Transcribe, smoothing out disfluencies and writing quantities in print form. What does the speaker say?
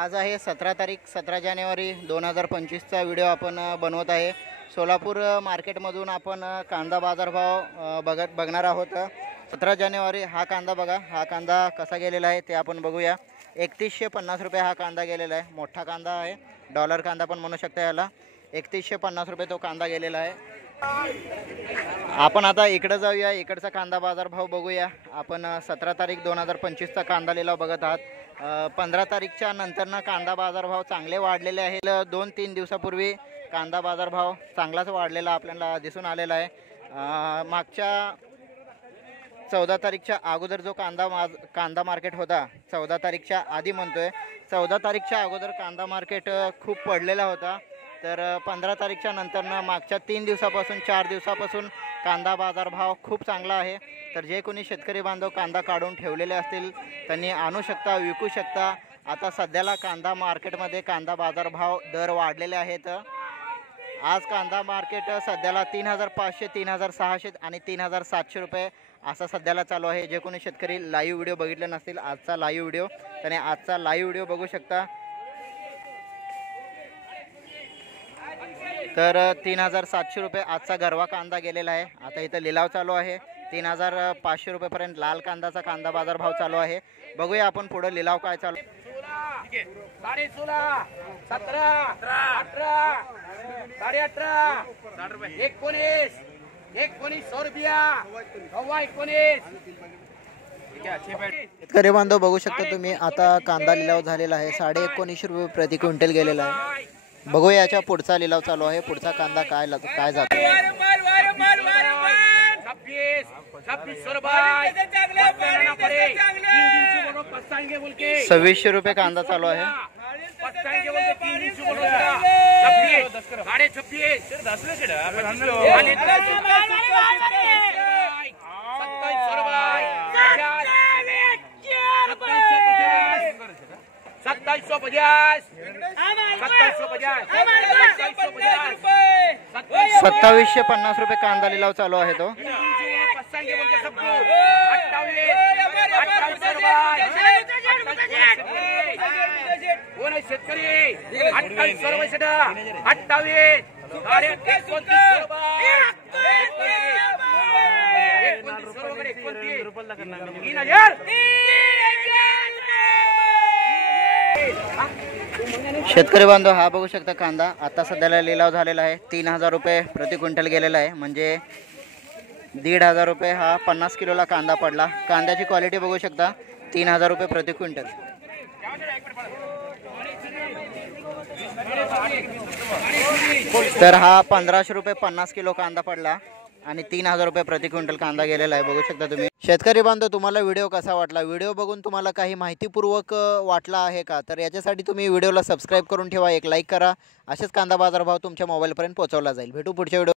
आज आहे 17 तारीख 17 जानेवारी 2025चा व्हिडिओ आपण बनवत आहे। सोलापूर मार्केटमधून आपण कांदा बाजारभाव बघणार आहोत। 17 जानेवारी हा कांदा बघा, हा कांदा कसा गेलेला आहे ते आपण बघूया। 3150 रुपये हा कांदा गेलेला आहे। मोठा कांदा आहे, डॉलर कांदा पण म्हणू शकता याला। 3150 रुपये तो कांदा गेलेला आहे। आपण आता इकडे जाऊया, इकडचा कांदा बाजारभाव बघूया। आपण 17 तारीख 2025चा कांदा लिलाव बघत आहात। 15 तारीखच्या नंतरनं कांदा बाजारभाव चांगले वाढलेले आहेत। 2-3 दिवसापूर्वी कांदा बाजारभाव चांगलाच वाढलेला आपल्याला दिसून आलेला आहे। मागच्या 14 तारीखच्या अगोदर जो कांदा मार्केट होता, 14 तारीखच्या आधी म्हणतोय, 14 तारीखच्या अगोदर कांदा मार्केट खूप पडलेला होता। तर 15 तारीखच्या नंतरनं मागच्या 3 दिवसापासून 4 दिवसापासून कांदा बाजारभाव खूप चांगला आहे। तर जे कोणी शेतकरी बांधव कांदा काढून ठेवलेले असतील त्यांनी आणू शकता, विकू शकता। आता सध्याला कांदा मार्केटमध्ये कांदा बाजारभाव दर वाढलेले आहेत। आज कांदा मार्केट सध्याला 3500, 3600 आणि 3700 रुपये असा सध्याला चालू आहे। जे कोणी शेतकरी लाईव्ह व्हिडिओ बघितले नसतील आजचा लाईव्ह व्हिडिओ, त्याने आजचा लाईव्ह व्हिडिओ बघू शकता। तर 3700 रुपये आजचा गरवा कांदा गेलेला आहे। आता इथं लिलाव चालू आहे। 3500 रुपयेपर्यंत लाल कांदाचा कांदा बाजारभाव चालू आहे। बघूया आपण पुढे लिलाव काय चालू। 16, 17, 18, 18, 19, 1900 रुपया, 19. शेतकरी बांधव बघू शकता तुम्ही, आता कांदा लिलाव झालेला आहे। 1950 रुपये प्रति क्विंटल गेलेला आहे। बघूया याच्या पुढचा लिलाव चालू आहे। पुढचा कांदा काय जातो। 2600 रुपये कांदा चालू आहे। 2750 रुपये कांदा लिलाव चालू आहे तो। शेतकरी बांधव हा बघू शकता कांदा आता सध्याला लिलाव झालेला आहे। 3000 रुपये प्रति क्विंटल गेलेला आहे, म्हणजे 1500 रुपये हा 50 किलोला कांदा पडला। कांद्याची क्वालिटी बघू शकता, 3000 रुपये प्रति क्विंटल। तर हा 1500 रुपये 50 किलो कांदा पडला आणि 3000 रुपये प्रति क्विंटल कांदा गेलेला आहे। बघू शकता तुम्ही। शेतकरी बांधव तुम्हाला व्हिडिओ कसा वाटला, व्हिडिओ बघून तुम्हाला काही माहितीपूर्वक वाटला आहे का, तर याच्यासाठी तुम्ही व्हिडिओला सबस्क्राईब करून ठेवा, एक लाईक करा। असेच कांदा बाजारभाव तुमच्या मोबाईलपर्यंत पोहोचवला जाईल। भेटू पुढच्या व्हिडिओ।